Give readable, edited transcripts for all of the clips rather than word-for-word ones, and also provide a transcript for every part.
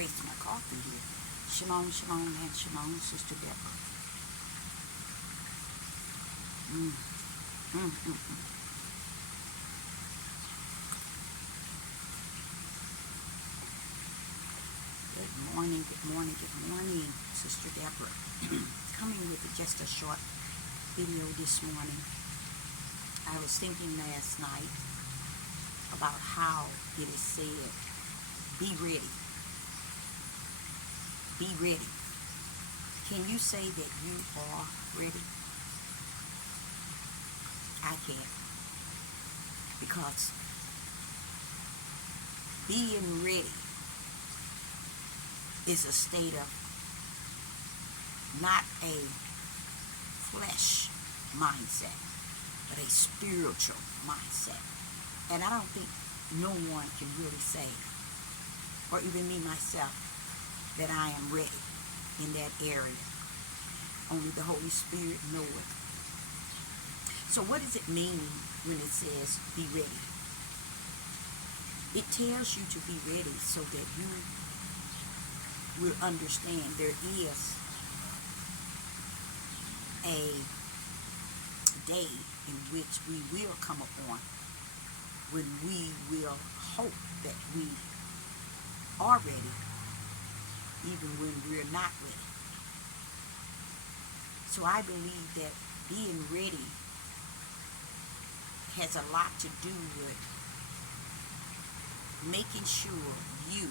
wasting my coffee here. Shalom, shalom, and shalom, Sister Deborah. Mm, mm, mm, mm. Good morning, good morning, Sister Deborah. Coming with just a short video this morning. I was thinking last night about how it is said, be ready. Be ready. Can you say that you are ready? I can't. Because being ready is a state of not a flesh mindset, but a spiritual mindset. And I don't think no one can really say, or even me myself, that I am ready in that area. Only the Holy Spirit knoweth. So what does it mean when it says be ready? It tells you to be ready so that you will understand there is a day in which we will come upon when we will hope that we are ready even when we're not ready. So I believe that being ready has a lot to do with making sure you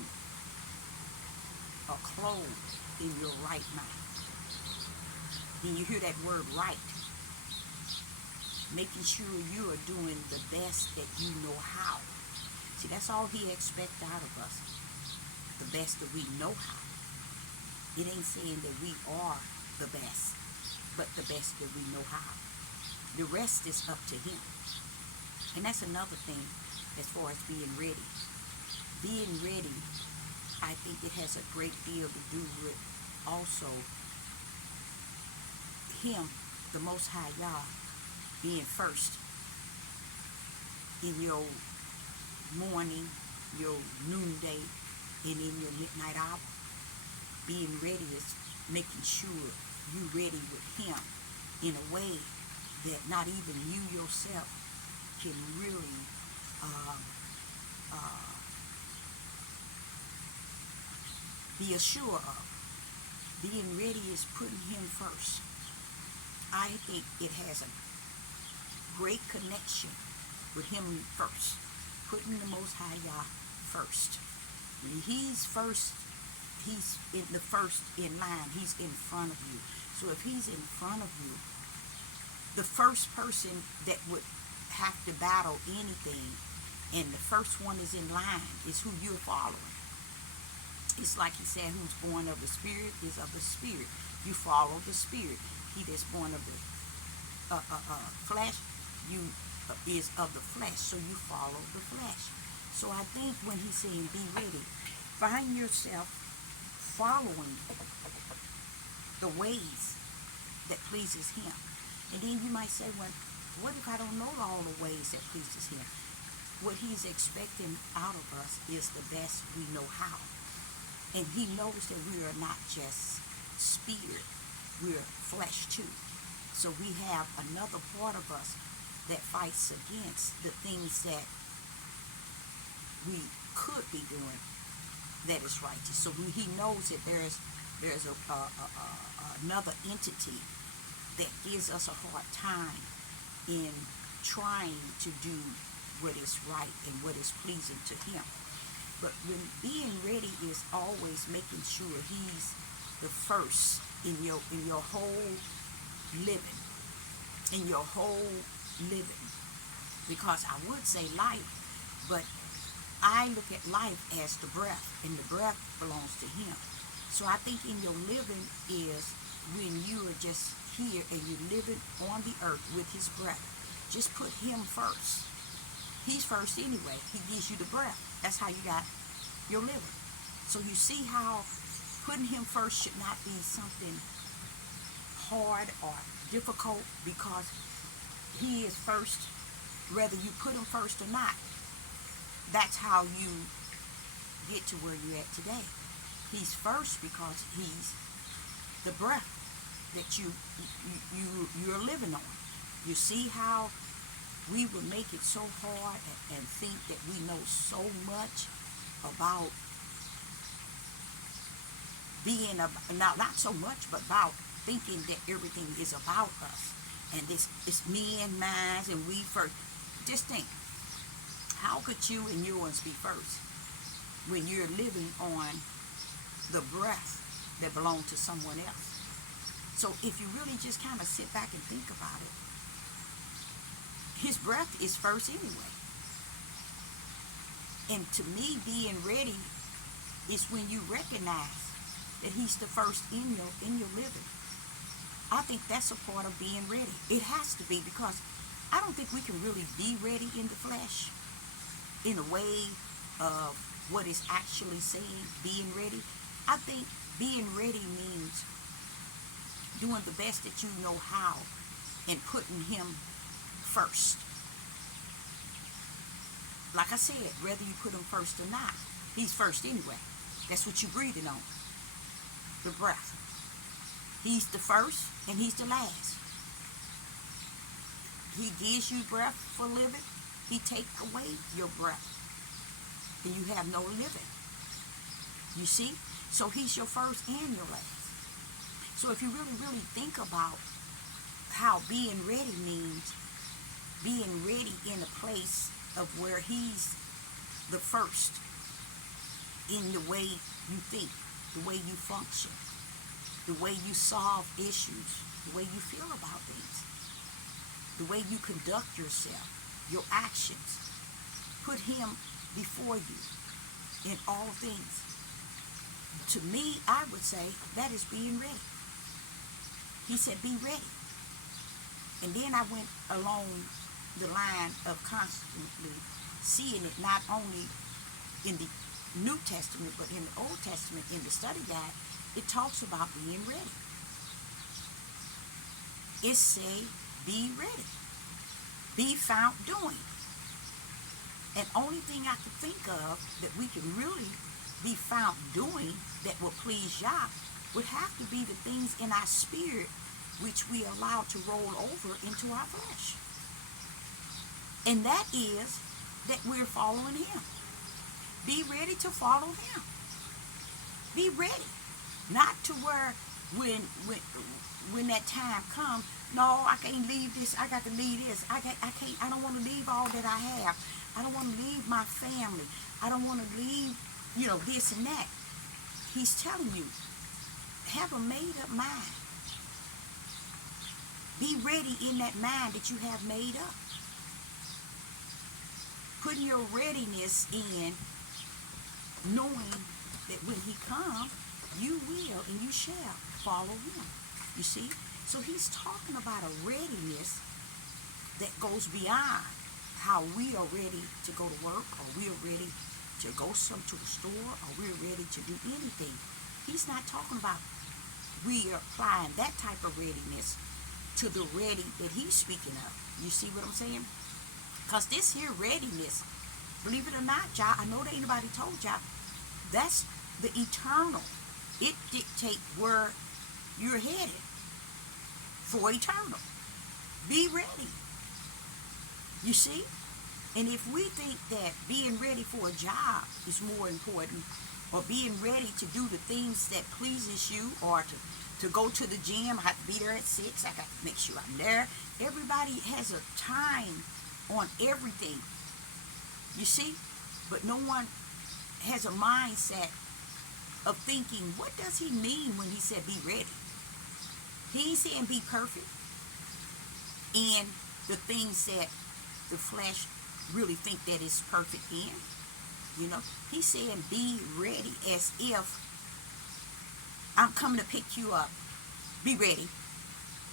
are clothed in your right mind. When you hear that word right, making sure you are doing the best that you know how. See, that's all he expects out of us. The best that we know how. It ain't saying that we are the best, but the best that we know how. The rest is up to him. And that's another thing as far as being ready. Being ready, I think it has a great deal to do with also him, the Most High Yah, being first in your morning, your noonday, and in your midnight hour. Being ready is making sure you're ready with him in a way that not even you yourself can really be assured of. Being ready is putting him first. I think it has a great connection with him first. Putting the Most High Yah first. When he's first, he's in the first in line. He's in front of you. So if he's in front of you, the first person that would have to battle anything, and the first one is in line, is who you're following. It's like he said, who's born of the Spirit is of the Spirit. You follow the Spirit. He that's born of the flesh, you is of the flesh, so you follow the flesh. So I think when he's saying be ready, find yourself following the ways that pleases him. And then you might say, well, what if I don't know all the ways that pleases him? What he's expecting out of us is the best we know how. And he knows that we are not just spirit, we're flesh too. So we have another part of us that fights against the things that we could be doing that is righteous. So he knows that there's another entity that gives us a hard time in trying to do what is right and what is pleasing to him. But when being ready is always making sure he's the first in your whole living, because I would say life, but I look at life as the breath, and the breath belongs to him. So I think in your living is when you are just here and you're living on the earth with his breath. Just put him first. He's first anyway. He gives you the breath. That's how you got your living. So you see how putting him first should not be something hard or difficult, because he is first whether you put him first or not. That's how you get to where you're at today. He's first because he's the breath that you're living on. You see how we would make it so hard and think that we know so much about being not so much, but about thinking that everything is about us, and this it's me and mine, and we first. Just think, how could you and yours be first when you're living on the breath that belonged to someone else? So if you really just kind of sit back and think about it, his breath is first anyway. And to me, being ready is when you recognize that he's the first in your living. I think that's a part of being ready. It has to be, because I don't think we can really be ready in the flesh in a way of what is actually saying being ready. I think being ready means doing the best that you know how and putting him first. Like I said, whether you put him first or not, he's first anyway. That's what you're breathing on, the breath. He's the first and he's the last. He gives you breath for living. He takes away your breath and you have no living. You see? So he's your first and your last. So if you really think about how being ready means, being ready in a place of where he's the first in the way you think, the way you function, the way you solve issues, the way you feel about things, the way you conduct yourself, your actions. Put him before you in all things. To me, I would say that is being ready. He said, be ready. And then I went along the line of constantly seeing it not only in the New Testament, but in the Old Testament, in the study guide. It talks about being ready. It say, be ready. Be found doing. And only thing I can think of that we can really be found doing that will please Yah would have to be the things in our spirit which we allow to roll over into our flesh. And that is that we're following him. Be ready to follow him. Be ready. Not to where when that time comes, no, I can't leave this, I got to leave this. I don't want to leave all that I have. I don't want to leave my family. I don't want to leave, this and that. He's telling you, have a made up mind. Be ready in that mind that you have made up. Putting your readiness in, knowing that when he comes, you will and you shall follow him. You see? So he's talking about a readiness that goes beyond how we are ready to go to work, or we are ready to go to a store, or we're ready to do anything. He's not talking about we are applying that type of readiness to the ready that he's speaking of. You see what I'm saying? Because this here readiness, believe it or not, y'all, I know that anybody told y'all, that's the eternal. It dictates where you're headed for eternal. Be ready. You see? And if we think that being ready for a job is more important, or being ready to do the things that pleases you, or to go to the gym, I have to be there at 6, I got to make sure I'm there. Everybody has a time on everything. You see? But no one has a mindset of thinking, what does he mean when he said be ready? He ain't saying be perfect in the things that the flesh really think that is perfect in. He's saying be ready, as if I'm coming to pick you up. Be ready.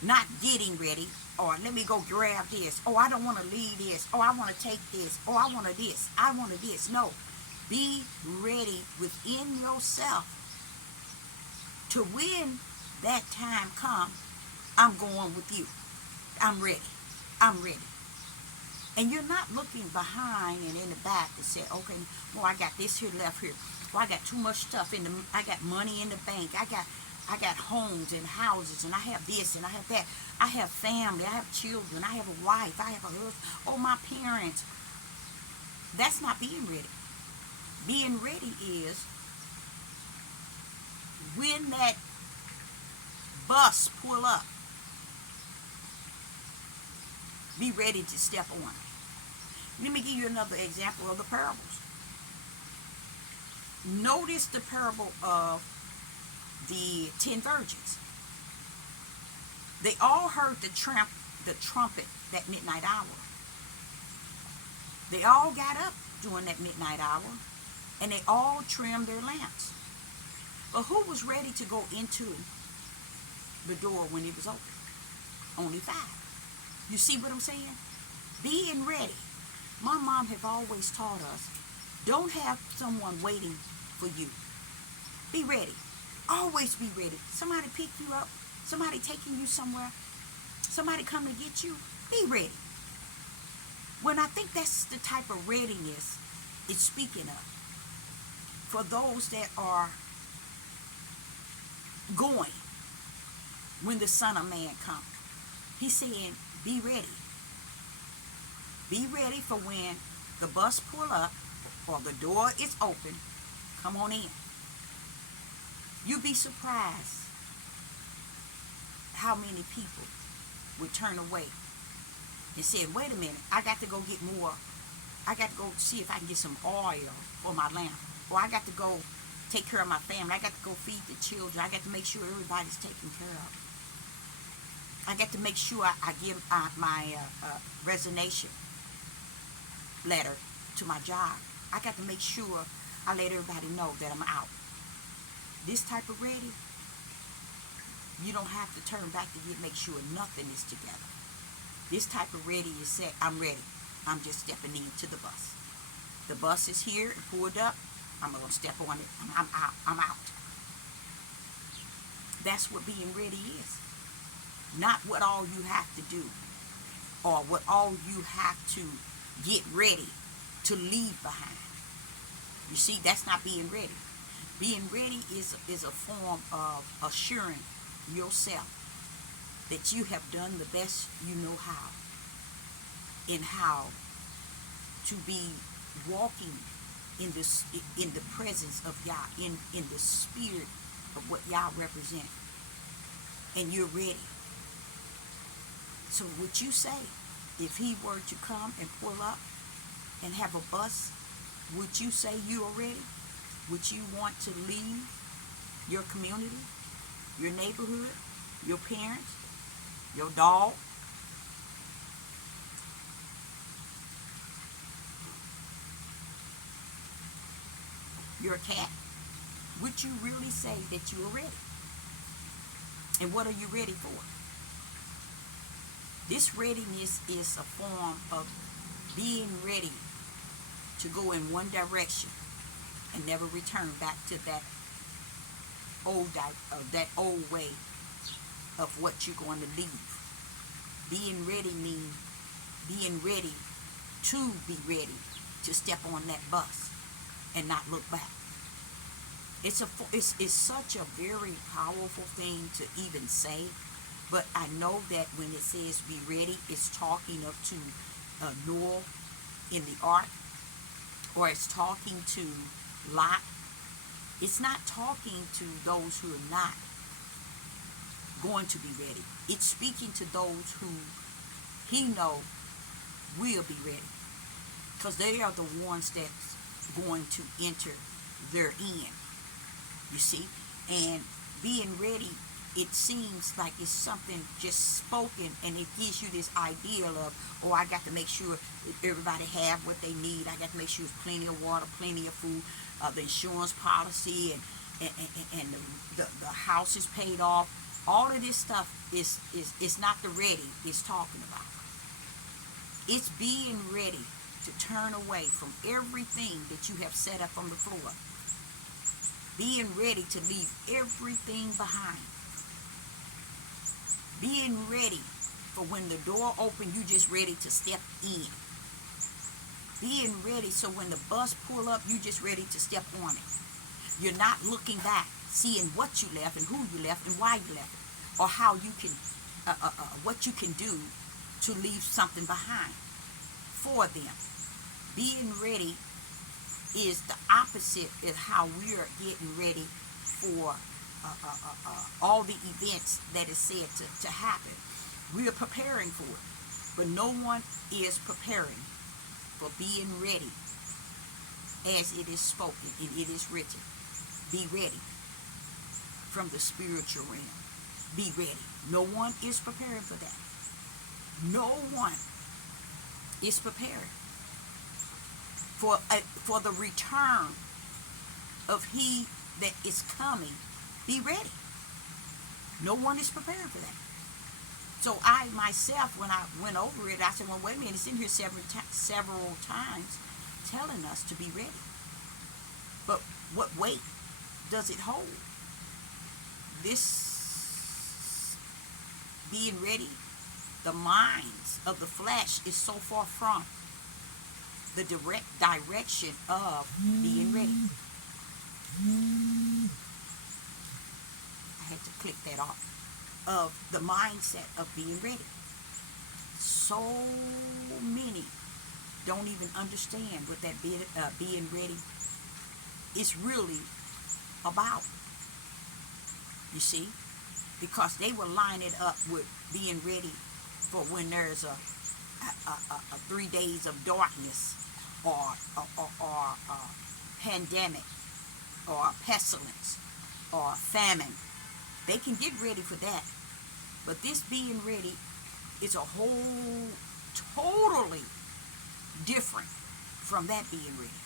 Not getting ready, or let me go grab this. Oh, I don't want to leave this. Oh, I want to take this. Oh, I want to this. I want to this. No. Be ready within yourself to when that time comes, I'm going with you. I'm ready. I'm ready. And you're not looking behind and in the back to say, okay, well, I got this here left here. Well, I got too much stuff in the. I got money in the bank. I got homes and houses, and I have this and I have that. I have family. I have children. I have a wife. I have a husband. Oh, my parents. That's not being ready. Being ready is when that bus pull up, be ready to step on. Let me give you another example of the parables. Notice the parable of the 10 virgins. They all heard the trumpet that midnight hour. They all got up during that midnight hour, and they all trimmed their lamps. But who was ready to go into the door when it was open? Only 5. You see what I'm saying? Being ready. My mom have always taught us, don't have someone waiting for you. Be ready. Always be ready. Somebody pick you up. Somebody taking you somewhere. Somebody come to get you. Be ready. When I think that's the type of readiness it's speaking of. For those that are going when the Son of Man comes. He's saying, be ready. Be ready for when the bus pull up or the door is open. Come on in. You'd be surprised how many people would turn away and say, wait a minute, I got to go get more. I got to go see if I can get some oil for my lamp. Or I got to go take care of my family. I got to go feed the children. I got to make sure everybody's taken care of. I got to make sure I give my resignation letter to my job. I got to make sure I let everybody know that I'm out. This type of ready, you don't have to turn back to make sure nothing is together. This type of ready is said, I'm ready. I'm just stepping into the bus. The bus is here and pulled up. I'm going to step on it. I'm out. I'm out. That's what being ready is. Not what all you have to do or what all you have to get ready to leave behind. You see, that's not being ready. Being ready is a form of assuring yourself that you have done the best you know how in how to be walking in the presence of Yah, in the spirit of what Yah represents. And you're ready. So would you say, if he were to come and pull up and have a bus, would you say you are ready? Would you want to leave your community, your neighborhood, your parents, your dog? Your cat? Would you really say that you are ready? And what are you ready for? This readiness is a form of being ready to go in one direction and never return back to that old way of what you're going to leave. Being ready means being ready to be ready to step on that bus and not look back. It's such a very powerful thing to even say, but I know that when it says be ready, it's talking up to Noah in the ark, or it's talking to Lot. It's not talking to those who are not going to be ready. It's speaking to those who he know will be ready, because they are the ones that's going to enter their end. You see, and being ready, it seems like it's something just spoken, and it gives you this ideal of, oh, I got to make sure everybody have what they need. I got to make sure there's plenty of water, plenty of food, the insurance policy, and the house is paid off. All of this stuff is not the ready it's talking about. It's being ready to turn away from everything that you have set up on the floor. Being ready to leave everything behind. Being ready for when the door opens, you just ready to step in. Being ready so when the bus pull up, you just ready to step on it. You're not looking back, seeing what you left and who you left and why you left it, or how you can, what you can do to leave something behind for them. Being ready is the opposite of how we are getting ready for all the events that is said to happen. We are preparing for it, but no one is preparing for being ready as it is spoken and it is written. Be ready from the spiritual realm. Be ready. No one is preparing for that. No one is preparing for the return of he that is coming. Be ready. No one is prepared for that. So I myself, when I went over it, I said, well, wait a minute, it's in here several times telling us to be ready. But what weight does it hold? This being ready, the minds of the flesh is so far from the direct direction of being ready. I had to click that off. Of the mindset of being ready. So many don't even understand what that being ready is really about. You see? Because they will line it up with being ready for when there's a 3 days of darkness or pandemic or pestilence or famine. They can get ready for that. But this being ready is a whole totally different from that being ready.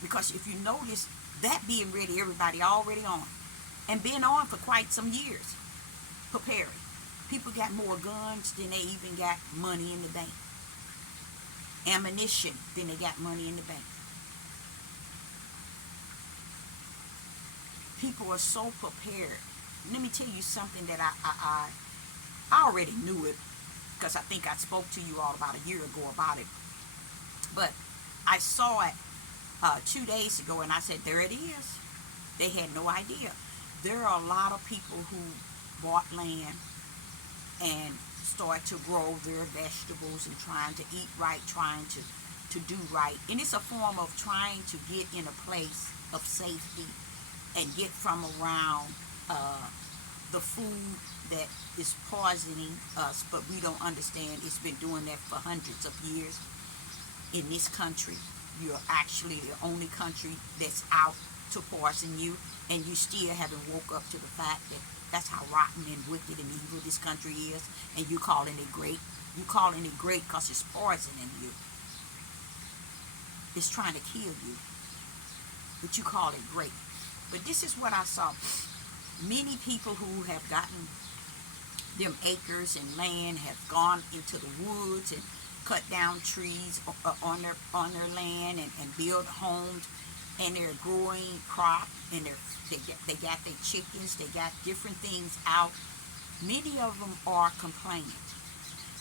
Because if you notice, that being ready, everybody already on. And been on for quite some years. Preparing. People got more guns than they even got money in the bank. Ammunition than they got money in the bank. People are so prepared. Let me tell you something that I already knew it, because I think I spoke to you all about a year ago about it. But I saw it 2 days ago, and I said, there it is. They had no idea. There are a lot of people who bought land and start to grow their vegetables and trying to eat right, trying to do right. And it's a form of trying to get in a place of safety and get from around the food that is poisoning us, but we don't understand it's been doing that for hundreds of years in this country. You're actually the only country that's out to poison you, and you still haven't woke up to the fact that that's how rotten and wicked and evil this country is, and you calling it great. You calling it great because it's poisoning you. It's trying to kill you, but you call it great. But this is what I saw. Many people who have gotten them acres and land have gone into the woods and cut down trees on their land and build homes, and they're growing crop, and they got their chickens, they got different things out. Many of them are complaining,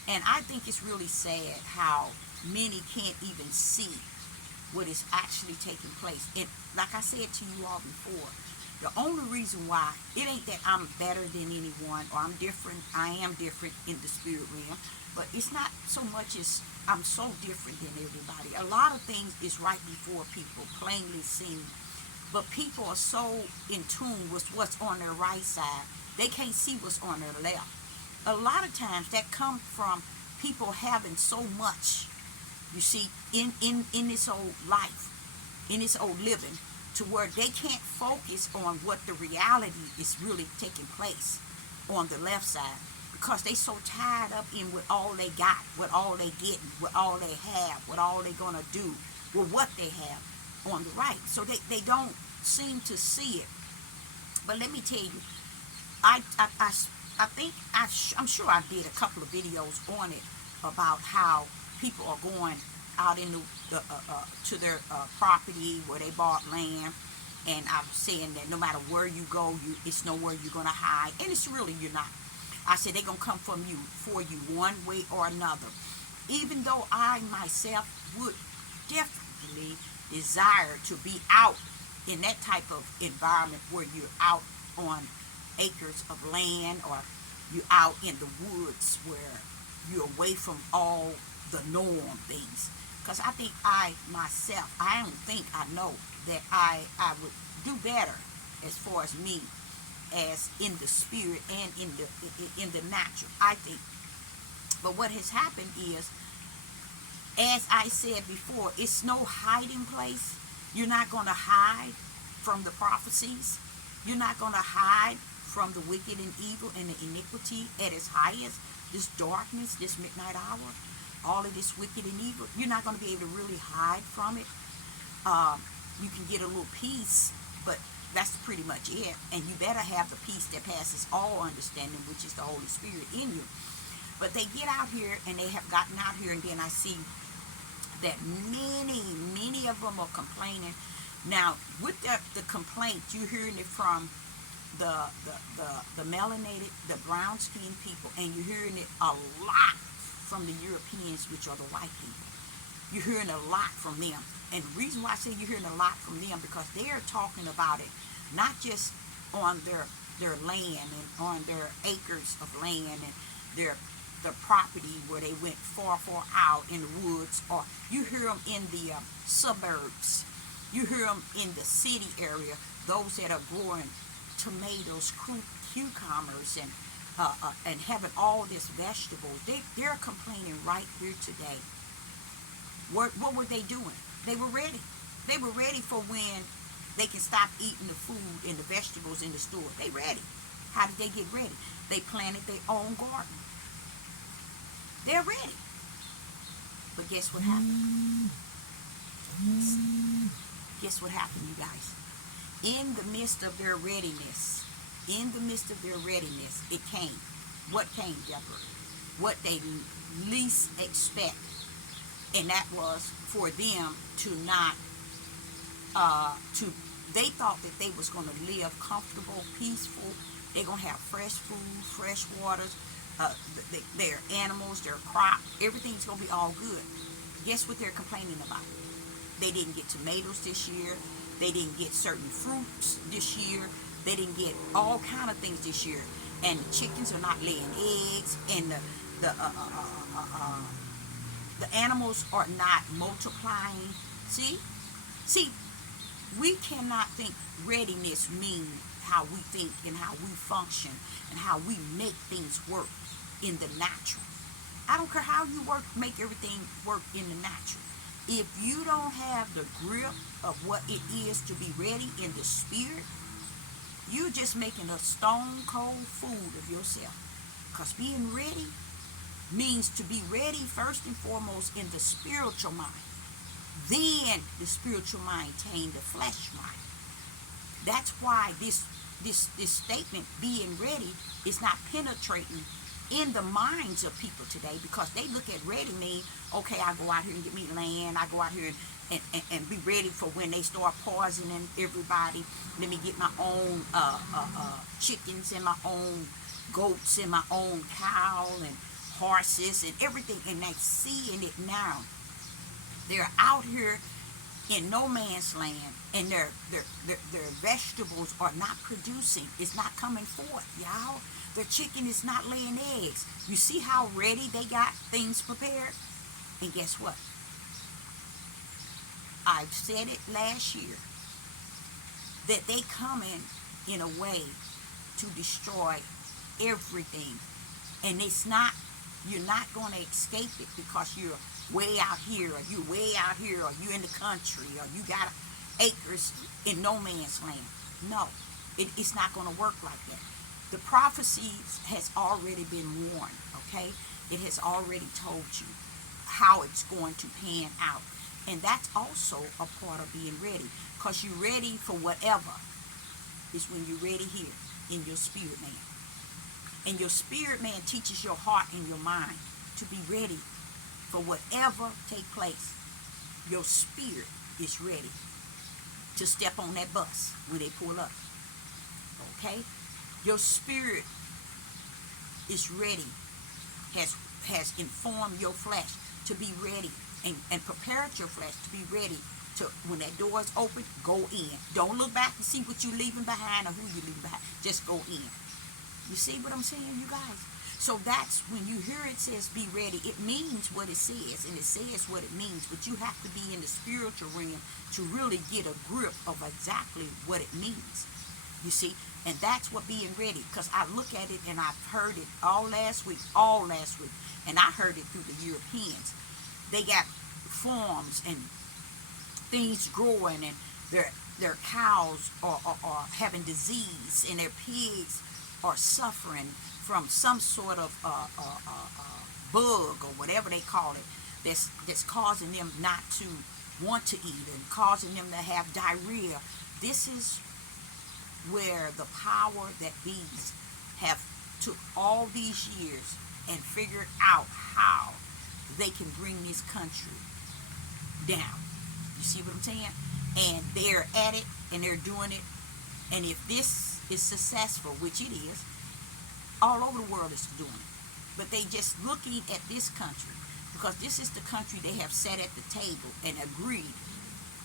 and I think it's really sad how many can't even see what is actually taking place. And like I said to you all before, the only reason why, it ain't that I'm better than anyone or I'm different. I am different in the spirit realm, but it's not so much as I'm so different than everybody. A lot of things is right before people, plainly seen. But people are so in tune with what's on their right side, they can't see what's on their left. A lot of times that comes from people having so much, you see, in this old life, in this old living, to where they can't focus on what the reality is really taking place on the left side, because they so tied up in with all they got, with all they getting, with all they have, with all they gonna do, with what they have on the right. So they don't seem to see it. But let me tell you, I think I'm sure I did a couple of videos on it about how people are going out in to their property where they bought land, and I'm saying that no matter where you go, it's nowhere you're gonna hide, and it's really you're not. I said they're gonna come for you one way or another. Even though I myself would definitely desire to be out in that type of environment where you're out on acres of land, or you're out in the woods where you're away from all the norm things. Because I think I myself, I don't think I know that I would do better as far as me, as in the spirit and in the natural, I think. But what has happened is, as I said before, it's no hiding place. You're not going to hide from the prophecies. You're not going to hide from the wicked and evil and the iniquity at its highest. This darkness, this midnight hour, all of this wicked and evil. You're not going to be able to really hide from it. You can get a little peace, but that's pretty much it. And you better have the peace that passes all understanding, which is the Holy Spirit in you. But they get out here, and they have gotten out here, and then I see that many of them are complaining. Now, with the complaint, you're hearing it from the melanated, the brown skinned people, and you're hearing it a lot from the Europeans, which are the white people. You're hearing a lot from them. And the reason why I say you're hearing a lot from them, because they're talking about it not just on their land and on their acres of land and the property where they went far out in the woods, or you hear them in the suburbs. You hear them in the city area, those that are growing tomatoes, cucumbers, and having all this vegetables. They're complaining right here today. What were they doing? They were ready. They were ready for when they can stop eating the food and the vegetables in the store. They ready. How did they get ready? They planted their own garden. They're ready. But guess what happened? Guess what happened, you guys? In the midst of their readiness, it came. What came, Deborah? What they least expect. And that was for them to not, they thought that they was going to live comfortable, peaceful. They're going to have fresh food, fresh waters, their animals, their crop, everything's going to be all good. Guess what they're complaining about? They didn't get tomatoes this year. They didn't get certain fruits this year. They didn't get all kind of things this year. And the chickens are not laying eggs, and the animals are not multiplying. See, we cannot think readiness mean how we think and how we function and how we make things work in the natural. I don't care how you make everything work in the natural. If you don't have the grip of what it is to be ready in the spirit, you're just making a stone cold fool of yourself. Because being ready means to be ready first and foremost in the spiritual mind. Then the spiritual mind tamed the flesh mind. That's why this statement, being ready, is not penetrating in the minds of people today, because they look at ready mean, okay, I go out here and get me land, I go out here and be ready for when they start poisoning everybody. Let me get my own chickens and my own goats and my own cow and horses and everything, and they're seeing it now. They're out here in no man's land, and their vegetables are not producing. It's not coming forth, y'all. Their chicken is not laying eggs. You see how ready they got things prepared? And guess what? I said it last year that they come in a way to destroy everything. And it's not, you're not going to escape it because you're way out here, or you're way out here, or you're in the country, or you got acres in no man's land. No, it's not going to work like that. The prophecies has already been warned, okay? It has already told you how it's going to pan out. And that's also a part of being ready, because you're ready for whatever is when you're ready here in your spirit man. And your spirit man teaches your heart and your mind to be ready for whatever take place. Your spirit is ready to step on that bus when they pull up. Okay? Your spirit is ready, has informed your flesh to be ready, and prepared your flesh to be ready to when that door is open, go in. Don't look back and see what you're leaving behind or who you're leaving behind. Just go in. You see what I'm saying, you guys? So that's when you hear it says be ready, it means what it says, and it says what it means, but you have to be in the spiritual realm to really get a grip of exactly what it means. You see, and that's what being ready, because I look at it and I've heard it all last week, and I heard it through the Europeans. They got farms and things growing, and their cows are having disease, and their pigs are suffering from some sort of bug or whatever they call it, that's causing them not to want to eat and causing them to have diarrhea. This is where the power that these have took all these years and figured out how they can bring this country down. You see what I'm saying? And they're at it and they're doing it. And if this is successful, which it is, all over the world is doing it. But they just looking at this country, because this is the country they have sat at the table and agreed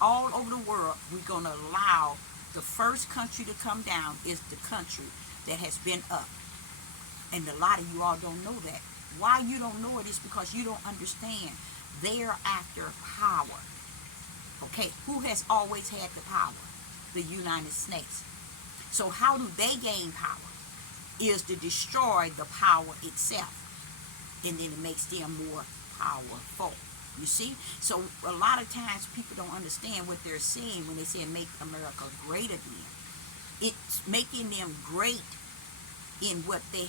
all over the world, we're going to allow the first country to come down is the country that has been up. And a lot of you all don't know that. Why you don't know it is because you don't understand. They're after power. Okay, who has always had the power? The United States. So how do they gain power? Is to destroy the power itself. And then it makes them more powerful. You see? So a lot of times people don't understand what they're saying when they say make America great again. It's making them great in what they